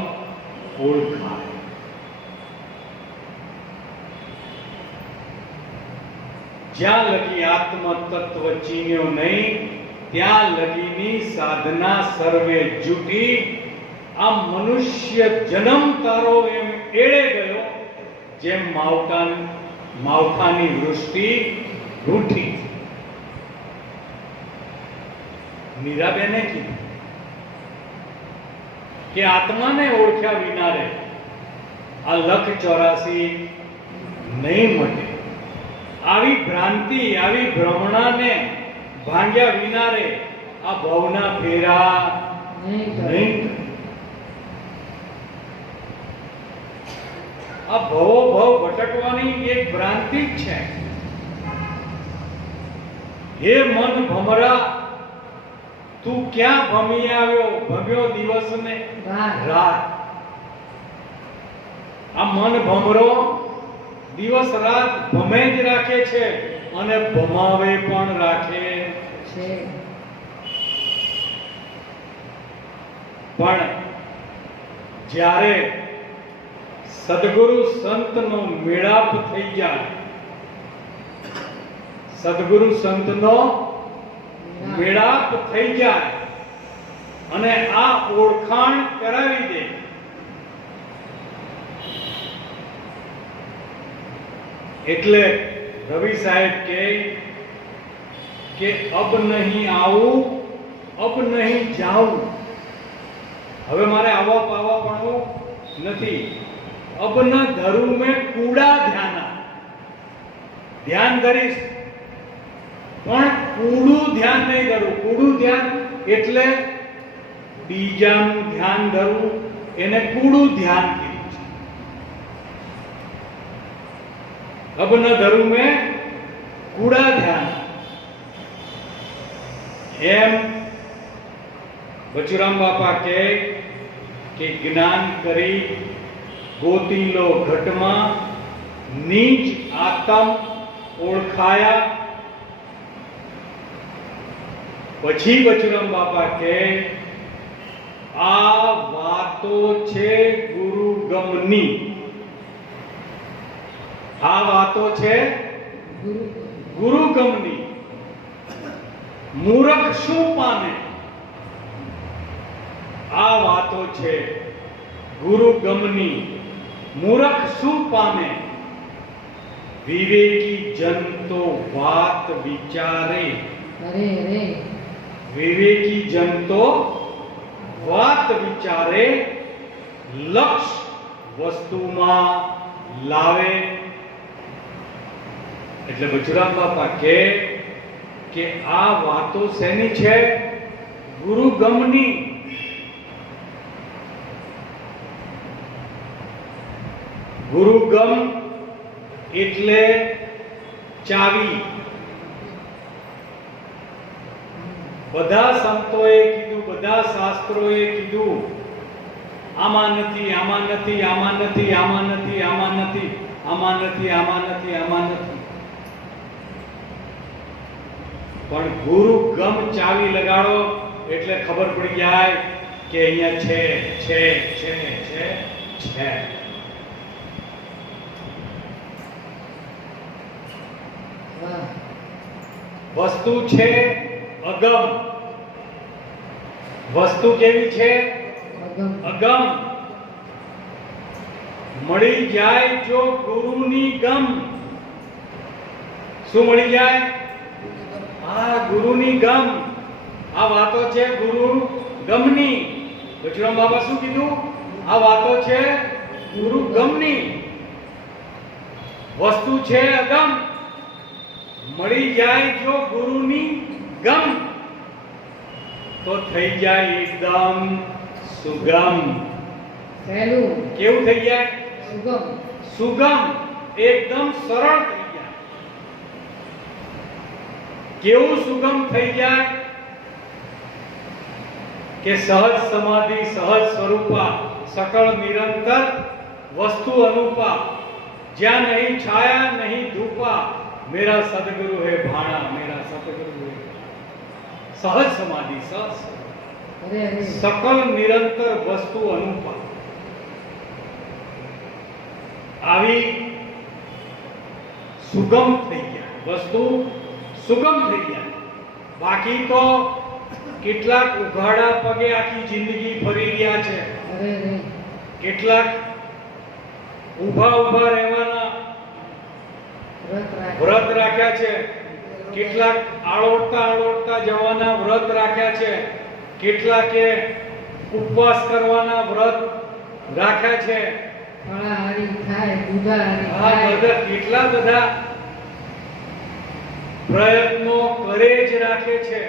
ઓળખાય. જ્યાં લગી આત્મ તત્વ ચીન્યો નહીં ત્યાં લગીની સાધના સર્વે જૂઠી. આ મનુષ્ય જન્મ તારો એમ એળે ગયો જેમ માવઠાની વૃષ્ટિ રૂઠી. મીરાબેને કીધું કે આત્માને ઓળખ્યા વિના રે આ લખ 84 નહીં મટે. આવી ભ્રાંતિ, આવી ભ્રમણાને ભાંગ્યા વિના રે આ ભવના ફેરા નહીં. આ ભવો ભવ ભટકવાની એક ભ્રાંતિ જ છે. હે મન ભમરા, તું ક્યાં ભમી આવ્યો, ભમ્યો દિવસ ને રાત. આ મન ભમરો દિવસ રાત ભમે જ રાખે છે અને ભમાવે પણ રાખે છે. પણ જ્યારે સદગુરુ સંતનો મેળાપ થઈ જાય, સદગુરુ સંતનો મેળાપ થઈ જાય અને આ ઓળખાણ કરાવી દે એટલે રવિ સાહેબ કહે કે અબ નહીં આવું, અબ નહીં જાઉં. હવે મારે આવવા પાવા પણ નથી. અબ ન ધરું મેં કૂડા ધ્યાના. ધ્યાન કરીશ પણ કૂડું ધ્યાન નહીં ધરું. કૂડું ધ્યાન એટલે બીજાનું ધ્યાન ધરવું, એને કૂડું ધ્યાન કીધું છે. અબ ન ધરું મેં કૂડા ધ્યાન. એમ બચુરામ બાપા કહે કે જ્ઞાન કરી ગોતી લો ઘટમાં, નીચ આતમ ઓળખાયા. પછી બચુરામ બાપા કહે આ વાતો છે ગુરુ ગમની. આ વાતો છે ગુરુ ગમની. મૂર્ખ શું પામે? આ વાતો છે ગુરુ ગમની. મૂર્ખ શું પામે? વિવેકી જન તો વાત વિચારે. અરે અરે, વિવેકી જન તો વાત વિચારે, લક્ષ વસ્તુમાં લાવે. એટલે બચુરામ બાપા કહે કે આ વાતો શેની છે? ગુરુ ગમની. ગુરુ ગમ એટલે ચાવી. બધા સંતોએ કીધું, બધા શાસ્ત્રોએ કીધું આમાં નથી, આમાં નથી, આમાં નથી, આમાં નથી, આમાં નથી, આમાં નથી, આમાં નથી, આમાં નથી. પણ ગુરુ ગમ ચાવી લગાડો એટલે ખબર પડી જાય કે અહીંયા છે છે છે છે છે. વસ્તુ છે અગમ. વસ્તુ કેવી છે? અગમ. મળી જાય જો ગુરુની ગમ. શું મળી જાય? આ ગુરુની ગમ. આ વાતો છે ગુરુ ગમની. બચુરામ બાબા શું કીધું? આ વાતો છે ગુરુ ગમની. વસ્તુ છે અગમ. મળી જાય જો ગુરુની ગમ તો થઈ જાય એકદમ સુગમ. સહેલું. કેવું થઈ જાય? સુગમ. સુગમ. એકદમ સરળ થઈ જાય. કેવું સુગમ થઈ જાય? કે સહજ સમાધિ સહજ સ્વરૂપા સકળ નિરંતર વસ્તુ અનુપા જ્યાં નહીં છાયા નહીં ધૂપા मेरा सदगुरु है भाणा मेरा सदगुरु है सहज समाधि सहज અરે અરે सकल निरंतर वस्तु अनुपा આવી સુગમ થઈ ગયા વસ્તુ સુગમ થઈ ગયા બાકી તો કેટલાક ઉઘાડા પગે આખી જિંદગી ફરી રહ્યા છે અરે અરે કેટલાક ઊભા ઊભા રહેવાના વ્રત રાખ્યા છે કેટલાક આળોટતા જવાના વ્રત રાખ્યા છે કેટલાકે ઉપવાસ કરવાના વ્રત રાખ્યા છે ફળાહારી ખાય દૂધાહારી આ ખાય બધા કેટલા બધા પ્રયત્નો કરે જ રાખે છે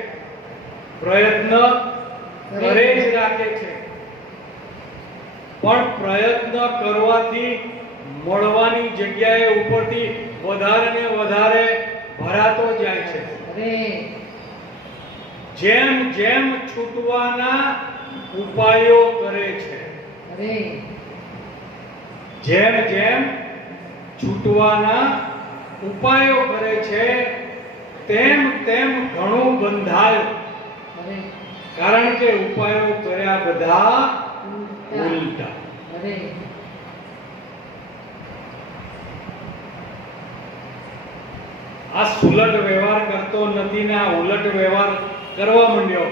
પ્રયત્ન કરે જ રાખે છે પણ પ્રયત્ન કરવાથી મળવાની જગ્યાએ ઉપરથી વધારે ને વધારે ભરાતો જાય છે અરે જેમ જેમ છૂટવાના ઉપાયો કરે છે અરે જેમ જેમ છૂટવાના ઉપાયો કરે છે તેમ તેમ ઘણું બંધાય અરે કારણ કે ઉપાયો કર્યા બધા ઉલટા ઉલટા અરે આ સુલટ વ્યવહાર કરતો નથી ને આ ઉલટ વ્યવહાર કરવા માંડ્યો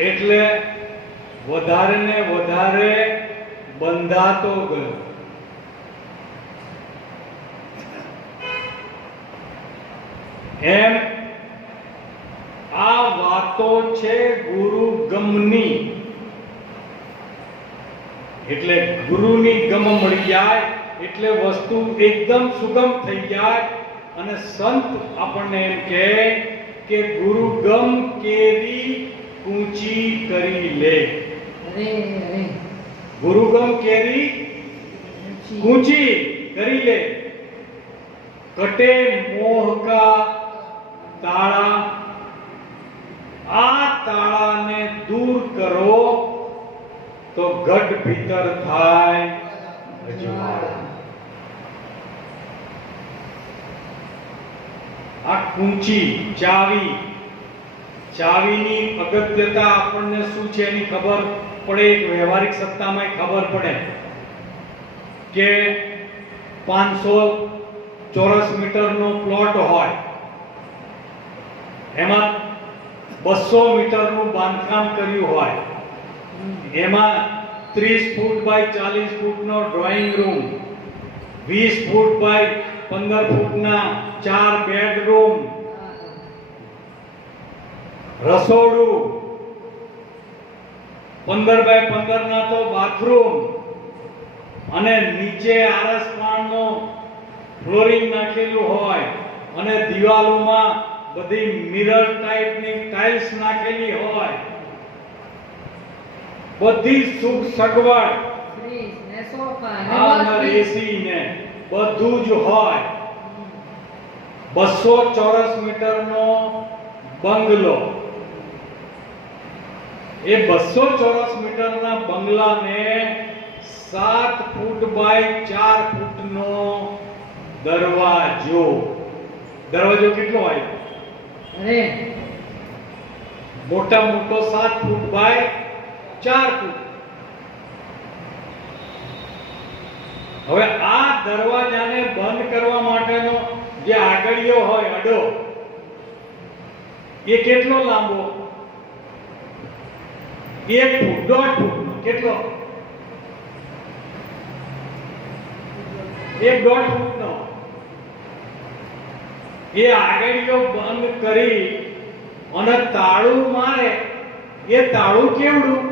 એટલે વધારે ને વધારે બંધાતો ગયો એમ આ વાતો છે ગુરુ ગમની એટલે ગુરુની ગમ મળી જાય એટલે વસ્તુ એકદમ સુગમ થઈ જાય અને સંત આપણને એમ કહે કે ગુરુ ગમ કેરી ઊંચી કરી લે અરે અરે ગુરુ ગમ કેરી ઊંચી કરી લે કટે મોહ કા તાળા આ તાળાને દૂર કરો તો ઘટ ભીતર થાય અજવાળું આ કુંચી ચાવીની અગત્યતા આપણને શું છે એની ખબર પડે એક વ્યવહારિક સત્તામાં ખબર પડે કે 500 ચોરસ મીટરનો પ્લોટ હોય એમાં 200 મીટરનું બાંધકામ કર્યું હોય એમાં 30 ફૂટ બાય 40 ફૂટનો ડ્રોઈંગ રૂમ 20 ફૂટ બાય 15 ફૂટના 4 બેડરૂમ રસોડું 15 બાય 15 ના તો બાથરૂમ અને નીચે આરસ પાણનો ફ્લોરિંગ નાખેલું હોય અને દિવાલોમાં બધી મિરર ટાઈપની ટાઇલ્સ નાખેલી હોય બધી સુખ સગવડ ફ્રીજ ને સોફા ને અંદર બધી. એસી ને બધું જ હોય 200 ચોરસ મીટરનો બંગલો એ 200 ચોરસ મીટરના બંગલાને 7 ફૂટ બાય 4 ફૂટનો દરવાજો કેટલો હોય અરે મોટા મોટો 7 ફૂટ બાય 4 ફૂટ હવે આ દરવાજાને બંધ કરવા માટેનો જે આગળિયો હોય અડો એ કેટલો લાંબો 1 ફૂટ 1.5 ફૂટનો કેટલો 1.5 ફૂટનો એ આગળિયો બંધ કરી અને તાળું મારે એ તાળું કેવડું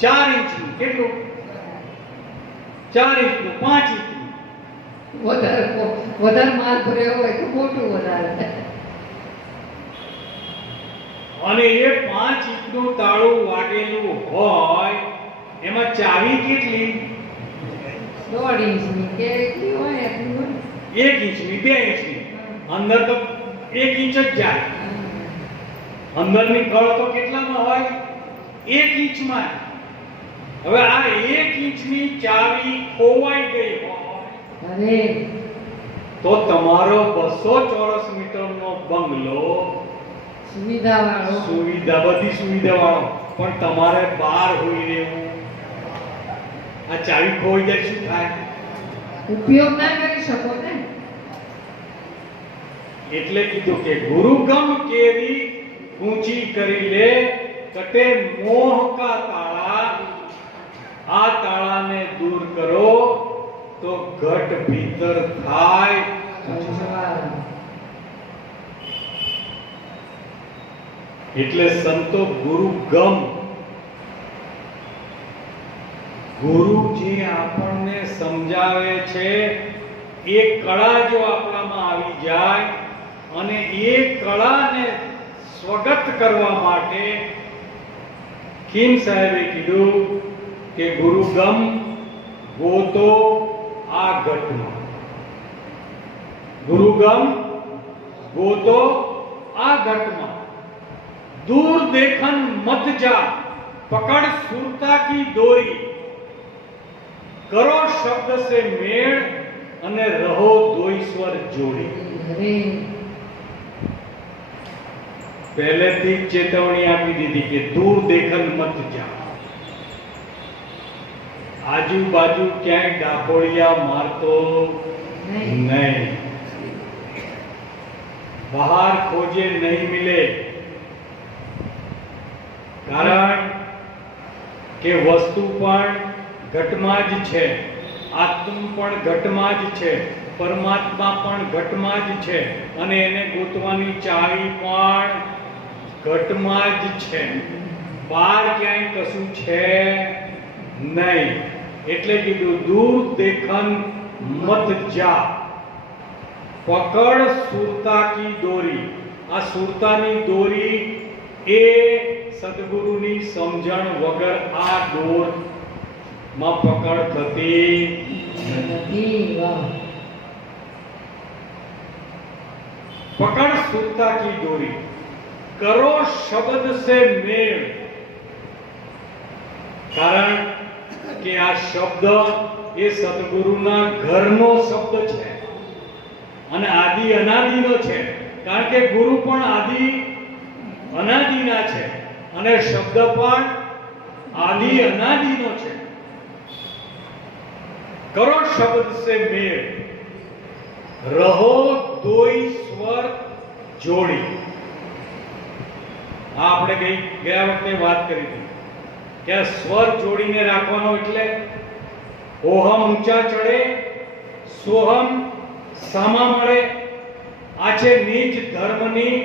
4 ઇંચનું કેટલું 4 ઇંચનું 5 ઇંચનું વધારે માલ ભર્યો હોય તો મોટું વધારે અને એ 5 ઇંચનું તાળું વાગેલું હોય એમાં ચાવી કેટલી 1.5 ઇંચની કે એટલી હોય એટલી હોય 1 ઇંચની 2 ઇંચની અંદર તો 1 ઇંચ જ જાય અંદરની કળ તો કેટલામાં હોય? 1 ઇંચમાં. હવે આ 1 ઇંચની ચાવી ખોવાઈ ગઈ હોય અરે તો તમારો 200 ચોરસ મીટરનો બંગલો સુવિધા વાળો બધી સુવિધા વાળો પણ તમારે બહાર હોઈ રહેવું, આ ચાવી ખોઈ જાય શું થાય? ઉપયોગ ના કરી શકો ને. એટલે કીધું કે ગુરુગમ કેરી ઊંચી કરી લે કટે મોહ કા તાળા, આ તાળાને દૂર કરો તો ઘટ ભીતર થાય. એટલે સંતો ગુરુગમ, ગુરુ જે આપણને સમજાવે છે એ કળા જો આપણામાં આવી જાય અને એ કળાને સ્વગત કરવા માટે ખીમ સાહેબે કીધું કે ગુરુગમ ગોતો આ ઘટમાં, ગુરુગમ ગોતો આ ઘટમાં, दूर देखन मत जा पकड़ सुरता की डोरी, करो शब्द से मेल અને રહો દો ઈશ્વર જોડી. અરે પહેલેથી જ ચેતવણી આપી દીધી કે દૂર દેખન મત જા, આજુબાજુ ક્યાંય ડાકોળિયા મારતો નહીં, બહાર ખોજે નહીં મિલે. કારણ કે વસ્તુ પણ ઘટમાં જ છે, આત્મ પણ ઘટમાં જ છે, પરમાત્મા પણ ઘટમાં જ છે અને એને ગોતવાની ચાવી પણ ઘટમાં જ છે, બહાર ક્યાંય કશું છે નહીં. એટલે કીધું દૂર દેખન મત જા પકડ સુરતા કી દોરી. આ સુરતાની દોરી એ સદગુરુની સમજણ વગર આ દોર માં પકડ થતી નથી. વાહ પકડ સુરતા કી દોરી, કરો શબ્દ સે મેળ. કારણ કે આ શબ્દ એ સદગુરુના ઘરનો શબ્દ છે અને આદિ અનાદિનો છે. કારણ કે ગુરુ પણ આદિ અનાદિના છે અને શબ્દ પણ આદિ અનાદિનો છે. કરો શબ્દ સે મેળ, રહો દોઈ સ્વર જોડી. આ આપણે ગયા વખતે વાત કરી હતી કે સ્વર જોડીને રાખવાનો એટલે ઓહમ ઊંચા ચડે, સોહમ સામા મળે. આ છે નીચ ધર્મની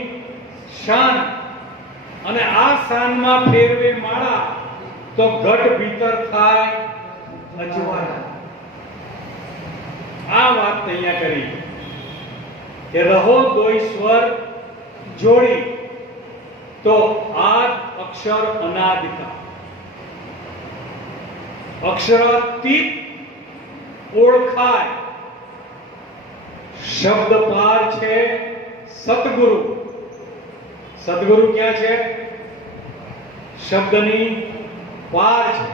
શાન અને આ શાનમાં ફેરવે માળા તો ઘટ ભીતર થાય અજવાળા. આ વાત અહીંયા કરી કે રહો દોઈ સ્વર જોડી તો આદ અક્ષર અનાદિકા, અક્ષરાતીત ઓળખાય. શબ્દ પાર છે સતગુરુ. સદગુરુ ક્યાં છે? શબ્દની પાર છે.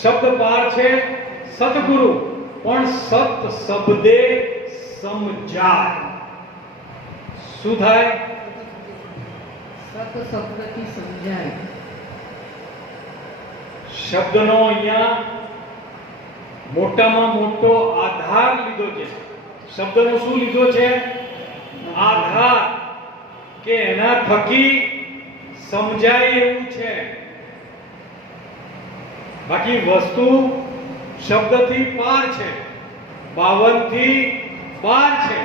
શબ્દ પાર છે સતગુરુ, પણ સત શબ્દે સમજાય. શું થાય? સત શબ્દથી સમજાય. શબ્દનો અહીંયા મોટામાં મોટો આધાર લીધો છે. શબ્દનો શું લીધો છે? આધાર, કે એના થકી સમજાય એવું છે. બાકી વસ્તુ શબ્દથી પાર છે, 52 થી પાર છે.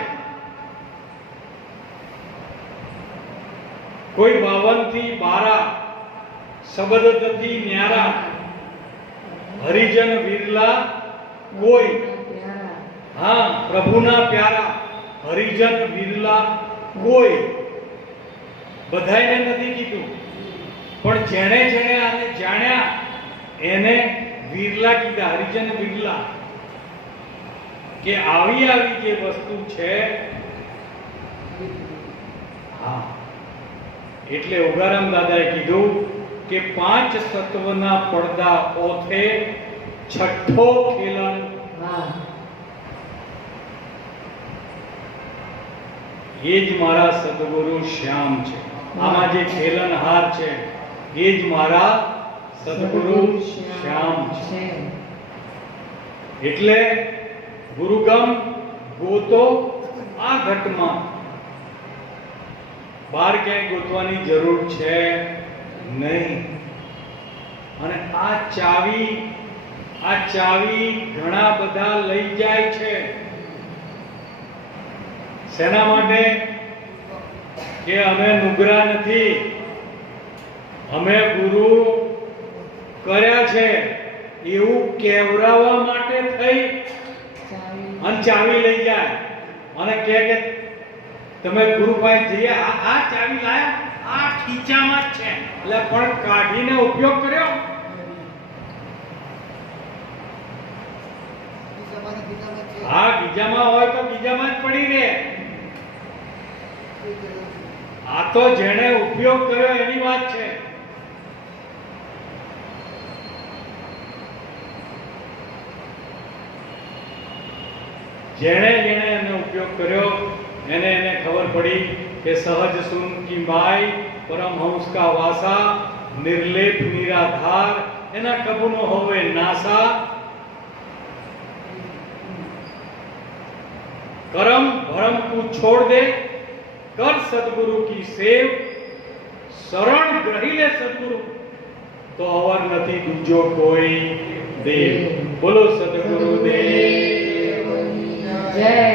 કોઈ 52 થી 12 શબ્દથી ન્યારા, હરિજન વિરલા કોઈ. હા, પ્રભુના પ્યારા હરિજન વિરલા કોઈ. બધાયને નથી કીધું, પણ જેણે જેણે આને જાણ્યા એને વિરલા કીધા, હરિજન વિરલા. કે આવી જે વસ્તુ છે, હા, એટલે ઉગારામ દાદાએ કીધું કે 5 તત્વના પડદા ઓથે છઠ્ઠો ખેલન વાહ એ જ મારા સદગુરુ શ્યામ છે. આમાં જે ખેલનહાર છે એ જ મારા સદગુરુ શ્યામ છે. એટલે ગુરુગમ ગોતો આ ઘટમાં, બહાર ક્યાંય ગોતવાની જરૂર છે નહીં. અને આ ચાવી ઘણા બધા લઈ જાય છે. શેના માટે? કે અમે નુગરા નથી, અમે ગુરુ કર્યા છે એવું કહેવરાવવા માટે થઈ અને ચાવી લઈ જાય અને કહે કે તમે ગુરુ પાસે જઈએ, આ ચાવી લાયા, આ ખીચામાં જ છે. એટલે પણ કાઢીને ઉપયોગ કર્યો. હા, ગીજામાં હોય તો ગીજામાં જ પડી રહે. આ તો જેણે ઉપયોગ કર્યો એની વાત છે. જેણે એનો ઉપયોગ કર્યો એને ખબર પડી કે સહજ સુન કી માય પરમહંસ કા વાસા નિર્લેપ નિરાધાર એના કબૂનો હોવે નાસા करम भरम को छोड़ दे कर सदगुरु की सेव शरण ग्रही ले सदगुरु तो अवर नथी दूजो कोई देव. बोलो सदगुरु देव जय